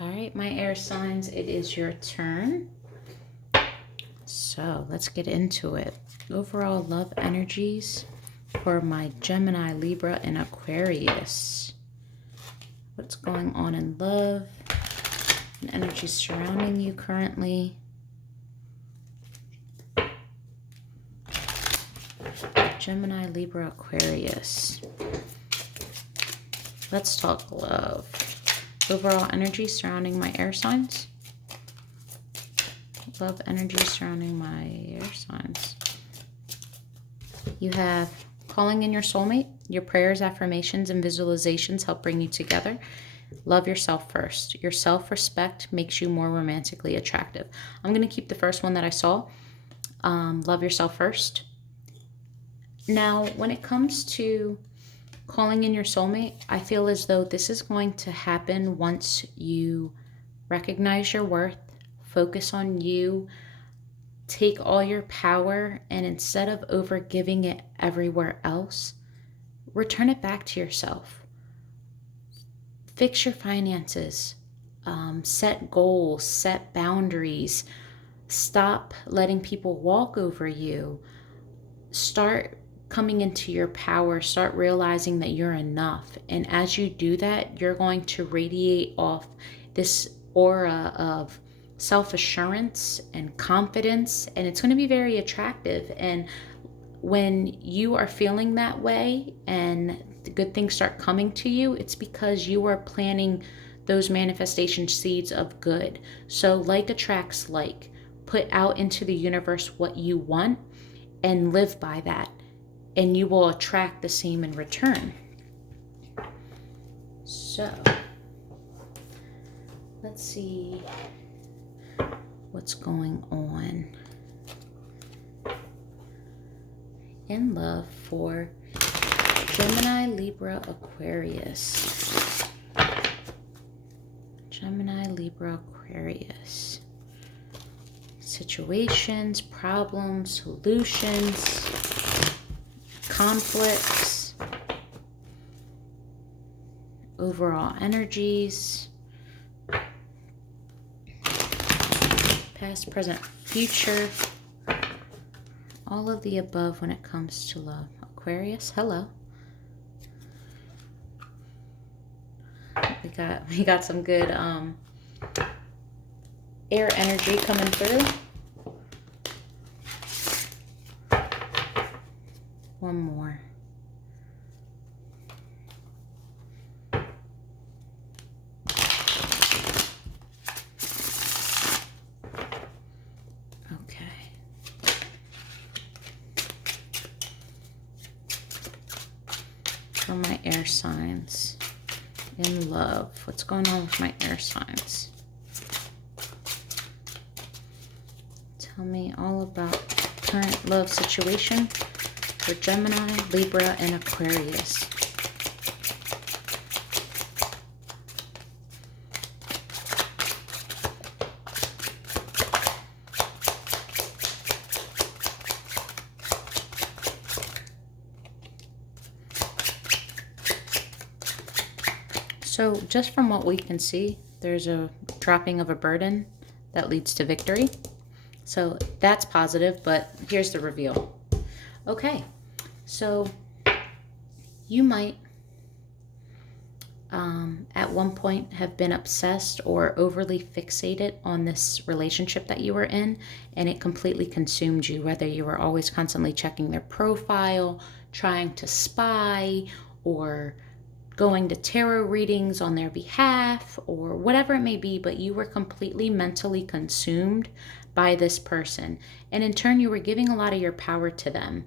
All right, my air signs, it is your turn. So let's get into it. Overall love energies for my Gemini, Libra, and Aquarius. What's going on in love and energies surrounding you currently? Gemini, Libra, Aquarius. Let's talk love. Overall energy surrounding my air signs. Love energy surrounding my air signs. You have calling in your soulmate. Your prayers, affirmations, and visualizations help bring you together. Love yourself first. Your self-respect makes you more romantically attractive. I'm going to keep the first one that I saw. Love yourself first. Now, when it comes to calling in your soulmate, I feel as though this is going to happen once you recognize your worth, focus on you, take all your power, and instead of over giving it everywhere else, return it back to yourself. Fix your finances, set goals, set boundaries, stop letting people walk over you, start coming into your power, start realizing that you're enough. And as you do that, you're going to radiate off this aura of self-assurance and confidence, and it's going to be very attractive. And when you are feeling that way and the good things start coming to you, it's because you are planting those manifestation seeds of good. So like attracts like. Put out into the universe what you want and live by that, and you will attract the same in return. So let's see what's going on in love for Gemini, Libra, Aquarius. Gemini, Libra, Aquarius. Situations, problems, solutions, conflicts, overall energies, past, present, future, all of the above when it comes to love. Aquarius, hello. We got some good air energy coming through. One more. Okay. For my air signs in love, what's going on with my air signs? Tell me all about current love situation for Gemini, Libra, and Aquarius. So just from what we can see, there's a dropping of a burden that leads to victory. So that's positive, but here's the reveal. Okay, so you might at one point have been obsessed or overly fixated on this relationship that you were in, and it completely consumed you, whether you were always constantly checking their profile, trying to spy, or going to tarot readings on their behalf, or whatever it may be, but you were completely mentally consumed by this person. And in turn, you were giving a lot of your power to them.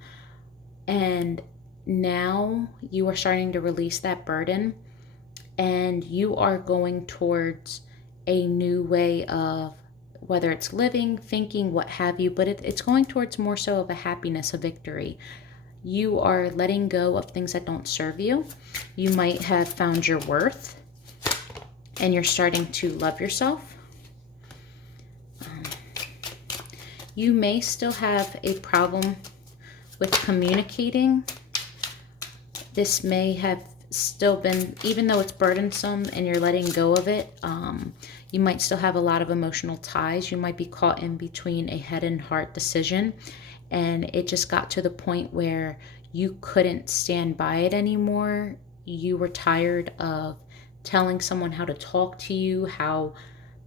And now you are starting to release that burden, and you are going towards a new way of, whether it's living, thinking, what have you, but it's going towards more so of a happiness, a victory. You are letting go of things that don't serve you. You might have found your worth, and you're starting to love yourself. You may still have a problem with communicating. This may have still been, even though it's burdensome and you're letting go of it, You might still have a lot of emotional ties. You might be caught in between a head and heart decision, and it just got to the point where you couldn't stand by it anymore. You were tired of telling someone how to talk to you, how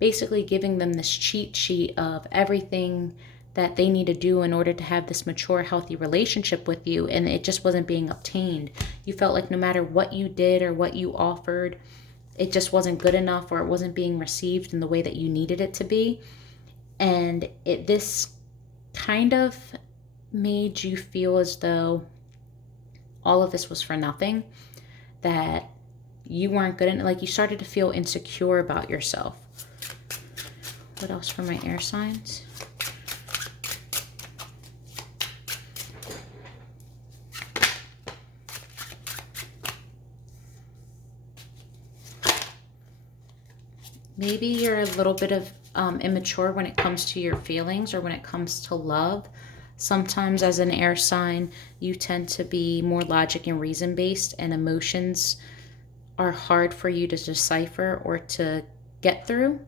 basically giving them this cheat sheet of everything that they need to do in order to have this mature, healthy relationship with you, and it just wasn't being obtained. You felt like no matter what you did or what you offered, it just wasn't good enough, or it wasn't being received in the way that you needed it to be. And this kind of made you feel as though all of this was for nothing, that you weren't good enough. Like, you started to feel insecure about yourself. What else for my air signs? Maybe you're a little bit of immature when it comes to your feelings or when it comes to love. Sometimes as an air sign, you tend to be more logic and reason based, and emotions are hard for you to decipher or to get through.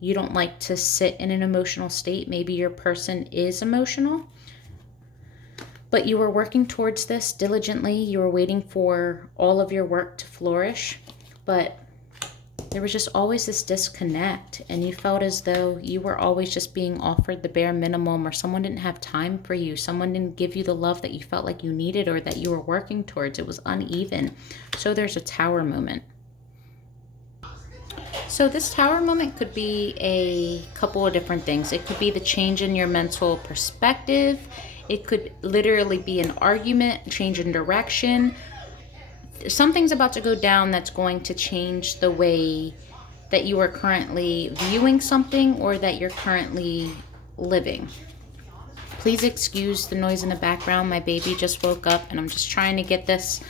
You don't like to sit in an emotional state. Maybe your person is emotional, but you were working towards this diligently. You were waiting for all of your work to flourish, but there was just always this disconnect, and you felt as though you were always just being offered the bare minimum, or someone didn't have time for you. Someone didn't give you the love that you felt like you needed or that you were working towards. It was uneven. So there's a tower moment. So this tower moment could be a couple of different things. It could be the change in your mental perspective. It could literally be an argument, change in direction. Something's about to go down that's going to change the way that you are currently viewing something or that you're currently living. Please excuse the noise in the background. My baby just woke up and I'm just trying to get this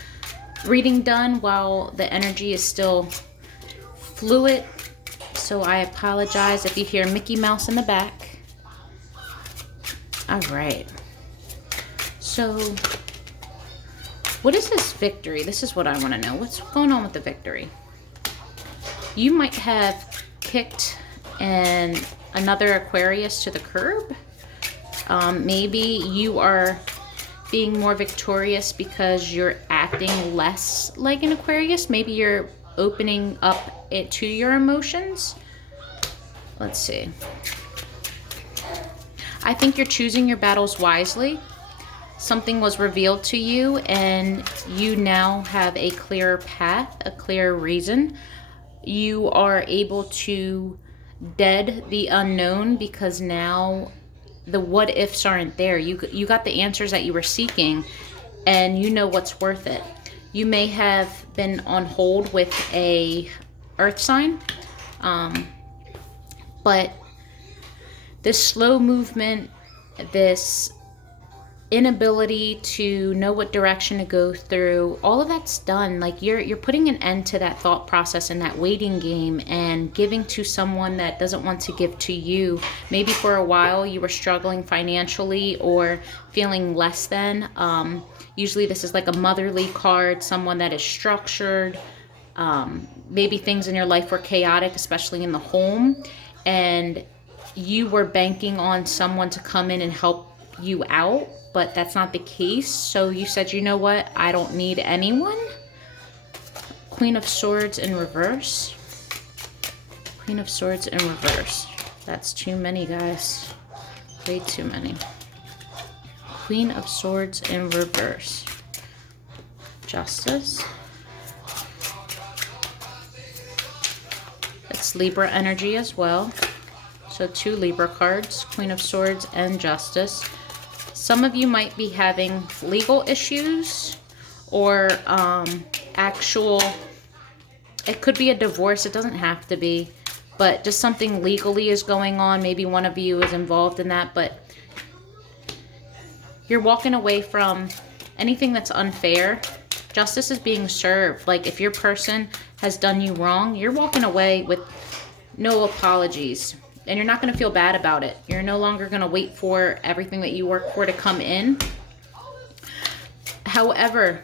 reading done while the energy is still fluid. So I apologize if you hear Mickey Mouse in the back. All right. So what is this victory? This is what I want to know. What's going on with the victory? You might have kicked another Aquarius to the curb. Maybe you are being more victorious because you're acting less like an Aquarius. Maybe you're opening up it to your emotions. Let's see. I think you're choosing your battles wisely. Something was revealed to you and you now have a clearer path, a clear reason. You are able to dead the unknown because now the what ifs aren't there. You got the answers that you were seeking and you know what's worth it. You may have been on hold with a earth sign, but this slow movement, this inability to know what direction to go through, all of that's done. Like you're putting an end to that thought process and that waiting game and giving to someone that doesn't want to give to you. Maybe for a while you were struggling financially or feeling less than. Usually this is like a motherly card, someone that is structured. Maybe things in your life were chaotic, especially in the home, and you were banking on someone to come in and help you out, but that's not the case. So you said, you know what? I don't need anyone. Queen of Swords in reverse. Queen of Swords in reverse. That's too many, guys. Way too many. Queen of Swords in reverse. Justice. It's Libra energy as well. So 2 Libra cards, Queen of Swords and Justice. Some of you might be having legal issues or it could be a divorce. It doesn't have to be, but just something legally is going on. Maybe one of you is involved in that, but you're walking away from anything that's unfair. Justice is being served. Like if your person has done you wrong, you're walking away with no apologies. And you're not going to feel bad about it. You're no longer going to wait for everything that you work for to come in. However,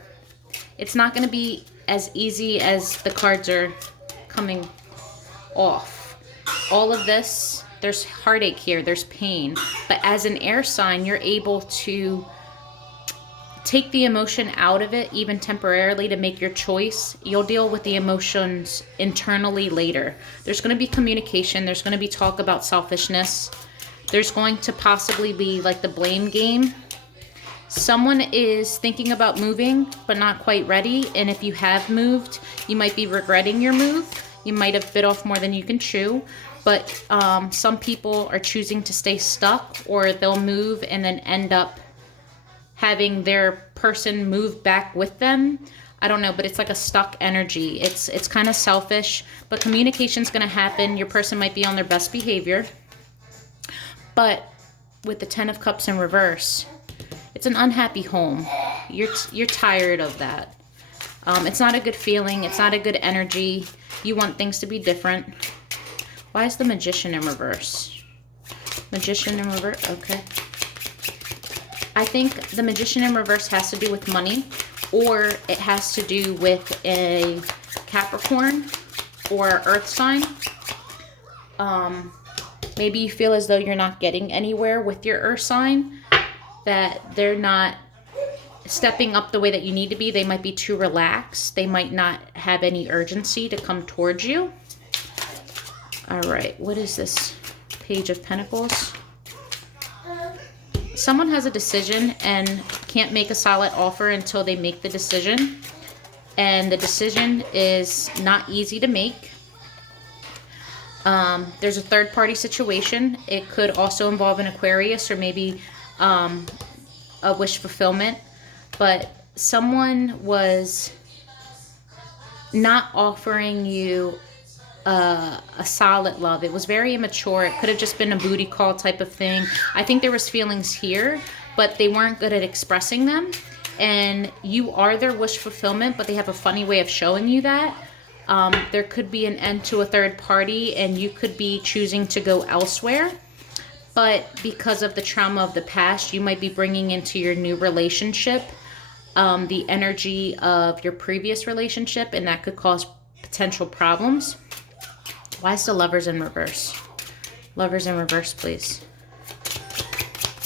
it's not going to be as easy as the cards are coming off. all of this, there's heartache here, there's pain. But as an air sign, you're able to take the emotion out of it, even temporarily, to make your choice. You'll deal with the emotions internally later. There's going to be communication. There's going to be talk about selfishness. There's going to possibly be like the blame game. Someone is thinking about moving, but not quite ready. And if you have moved, you might be regretting your move. You might have bit off more than you can chew. But some people are choosing to stay stuck, or they'll move and then end up having their person move back with them. I don't know, but it's like a stuck energy. It's kind of selfish, but communication's going to happen. Your person might be on their best behavior. But with the 10 of Cups in reverse, it's an unhappy home. You're tired of that. It's not a good feeling. It's not a good energy. You want things to be different. Why is the Magician in reverse? Magician in reverse, okay. I think the Magician in reverse has to do with money, or it has to do with a Capricorn or Earth sign. Maybe you feel as though you're not getting anywhere with your Earth sign, that they're not stepping up the way that you need to be. They might be too relaxed. They might not have any urgency to come towards you. All right, what is this? Page of Pentacles. Someone has a decision and can't make a solid offer until they make the decision. And the decision is not easy to make. There's a third party situation. It could also involve an Aquarius, or maybe a wish fulfillment. But someone was not offering you a solid love. It was very immature. It could have just been a booty call type of thing. I think there was feelings here, but they weren't good at expressing them. And you are their wish fulfillment, but they have a funny way of showing you that. There could be an end to a third party, and you could be choosing to go elsewhere. But because of the trauma of the past, you might be bringing into your new relationship the energy of your previous relationship, and that could cause potential problems. Why is the Lovers in reverse? Lovers in reverse, please.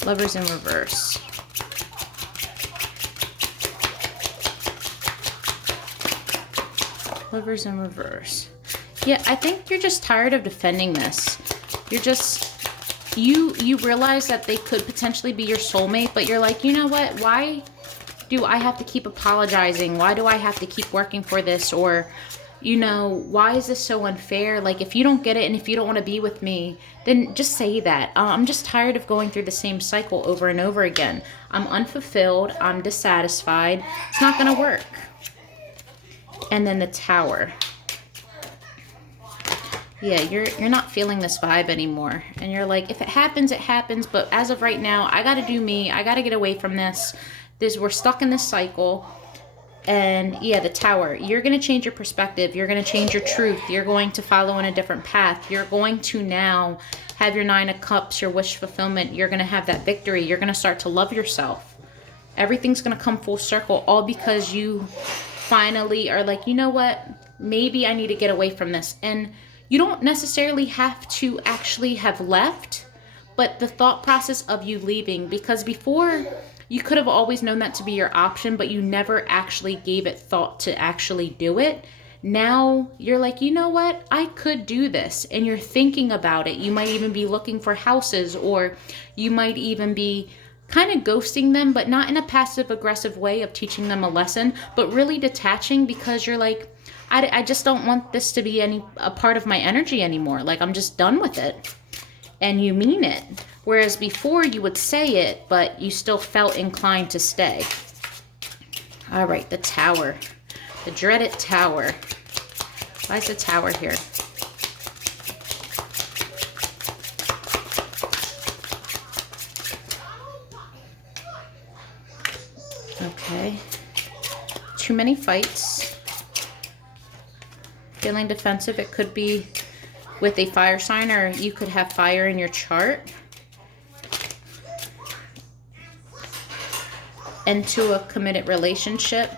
Lovers in reverse. Lovers in reverse. Yeah, I think you're just tired of defending this. You're just, you realize that they could potentially be your soulmate, but you're like, you know what? Why do I have to keep apologizing? Why do I have to keep working for this? Or, you know, why is this so unfair? Like, if you don't get it and if you don't want to be with me, then just say that. I'm just tired of going through the same cycle over and over again. I'm unfulfilled. I'm dissatisfied. It's not going to work. And then the Tower. Yeah, you're not feeling this vibe anymore. And you're like, if it happens, it happens. But as of right now, I got to do me. I got to get away from this. We're stuck in this cycle. And yeah, the Tower. You're going to change your perspective. You're going to change your truth. You're going to follow in a different path. You're going to now have your 9 of Cups, your wish fulfillment. You're going to have that victory. You're going to start to love yourself. Everything's going to come full circle, all because you finally are like, you know what? Maybe I need to get away from this. And you don't necessarily have to actually have left, but the thought process of you leaving, because before you could have always known that to be your option, but you never actually gave it thought to actually do it. Now you're like, you know what? I could do this. And you're thinking about it. You might even be looking for houses, or you might even be kind of ghosting them, but not in a passive aggressive way of teaching them a lesson, but really detaching, because you're like, I just don't want this to be a part of my energy anymore. Like, I'm just done with it. And you mean it. Whereas before you would say it, but you still felt inclined to stay. All right, the Tower. The dreaded Tower. Why is the Tower here? Okay. Too many fights. Feeling defensive. It could be with a fire sign, or you could have fire in your chart. Into a committed relationship.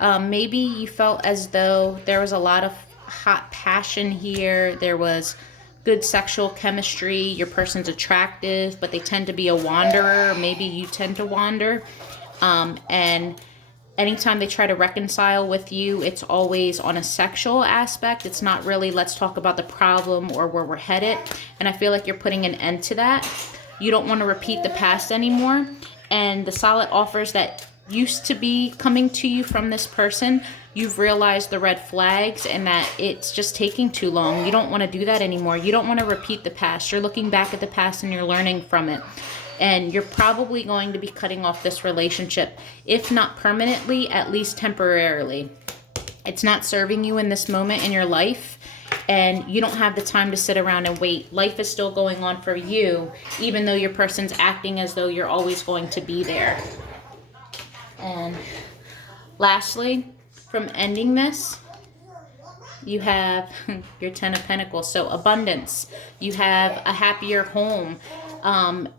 Maybe you felt as though there was a lot of hot passion here. There was good sexual chemistry. Your person's attractive, but they tend to be a wanderer. Maybe you tend to wander. And anytime they try to reconcile with you, it's always on a sexual aspect. It's not really, let's talk about the problem or where we're headed. And I feel like you're putting an end to that. You don't want to repeat the past anymore. And the solid offers that used to be coming to you from this person, you've realized the red flags and that it's just taking too long. You don't want to do that anymore. You don't want to repeat the past. You're looking back at the past and you're learning from it. And you're probably going to be cutting off this relationship, if not permanently, at least temporarily. It's not serving you in this moment in your life, and you don't have the time to sit around and wait. Life is still going on for you, even though your person's acting as though you're always going to be there. And lastly, from ending this, you have your 10 of Pentacles. So abundance. You have a happier home.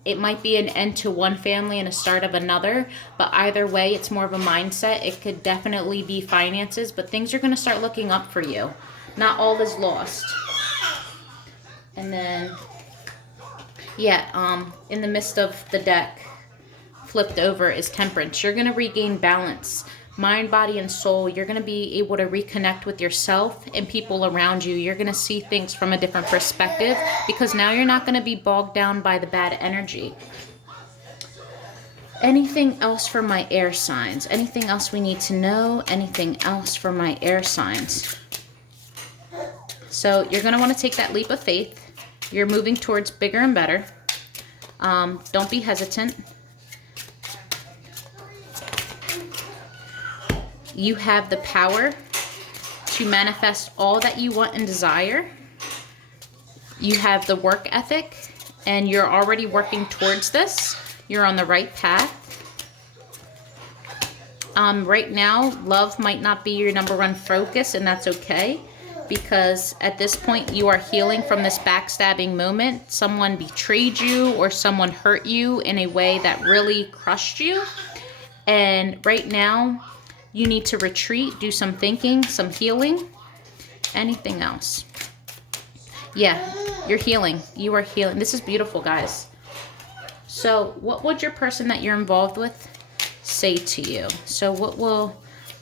It might be an end to one family and a start of another, but either way, it's more of a mindset. It could definitely be finances, but things are going to start looking up for you. Not all is lost. And then, yeah, in the midst of the deck, flipped over is Temperance. You're going to regain balance. Mind, body, and soul. You're going to be able to reconnect with yourself and people around you. You're going to see things from a different perspective because now you're not going to be bogged down by the bad energy. Anything else for my air signs? Anything else we need to know? Anything else for my air signs? So you're going to want to take that leap of faith. You're moving towards bigger and better. Don't be hesitant. You have the power to manifest all that you want and desire. You have the work ethic, and you're already working towards this. You're on the right path. Right now, love might not be your number one focus, and that's okay, because at this point, you are healing from this backstabbing moment. Someone betrayed you or someone hurt you in a way that really crushed you. And right now, you need to retreat, do some thinking, some healing. Anything else? Yeah, you're healing. You are healing. This is beautiful, guys. So what would your person that you're involved with say to you? So what will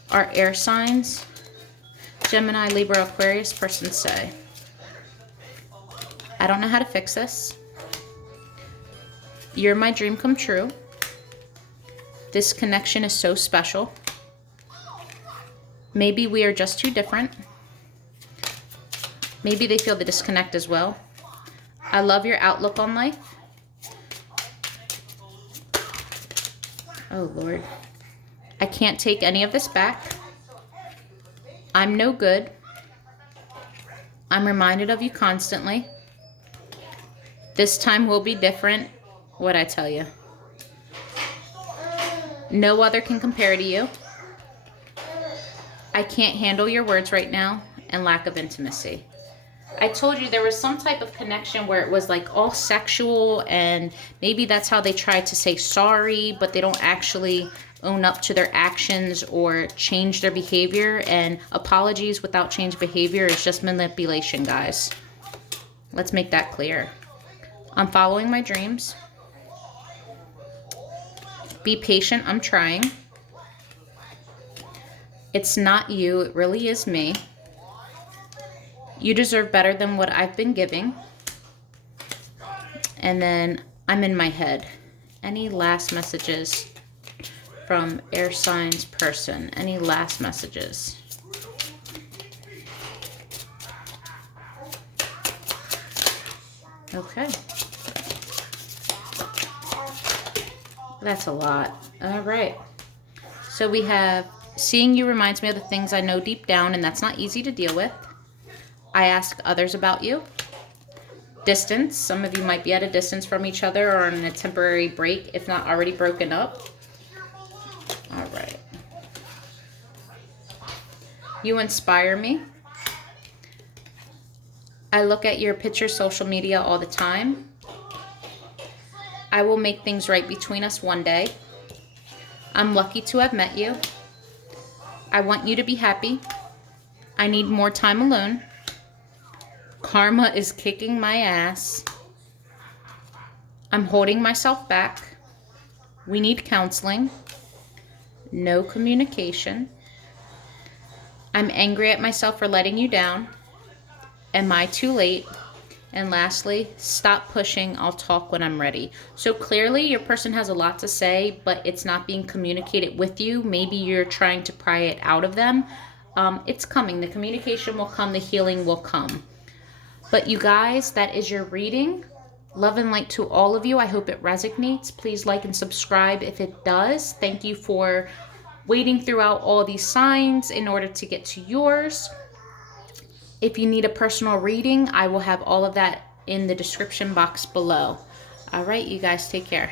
our air signs, Gemini, Libra, Aquarius person say? I don't know how to fix this. You're my dream come true. This connection is so special. Maybe we are just too different. Maybe they feel the disconnect as well. I love your outlook on life. Oh, Lord. I can't take any of this back. I'm no good. I'm reminded of you constantly. This time will be different. What'd I tell you? No other can compare to you. I can't handle your words right now, and lack of intimacy. I told you there was some type of connection where it was like all sexual, and maybe that's how they try to say sorry, but they don't actually own up to their actions or change their behavior. And apologies without change behavior is just manipulation, guys. Let's make that clear. I'm following my dreams. Be patient, I'm trying. It's not you, it really is me. You deserve better than what I've been giving. And then I'm in my head. Any last messages from air signs person? Any last messages? Okay. That's a lot. All right. So we have seeing you reminds me of the things I know deep down, and that's not easy to deal with. I ask others about you. Distance. Some of you might be at a distance from each other or on a temporary break, if not already broken up. All right. You inspire me. I look at your pictures, social media all the time. I will make things right between us one day. I'm lucky to have met you. I want you to be happy. I need more time alone. Karma is kicking my ass. I'm holding myself back. We need counseling. No communication. I'm angry at myself for letting you down. Am I too late? And lastly, stop pushing. I'll talk when I'm ready. So clearly your person has a lot to say, but it's not being communicated with you. Maybe you're trying to pry it out of them. It's coming. The communication will come. The healing will come. But you guys, that is your reading. Love and light to all of you. I hope it resonates. Please like and subscribe if it does. Thank you for waiting throughout all these signs in order to get to yours. If you need a personal reading, I will have all of that in the description box below. All right, you guys, take care.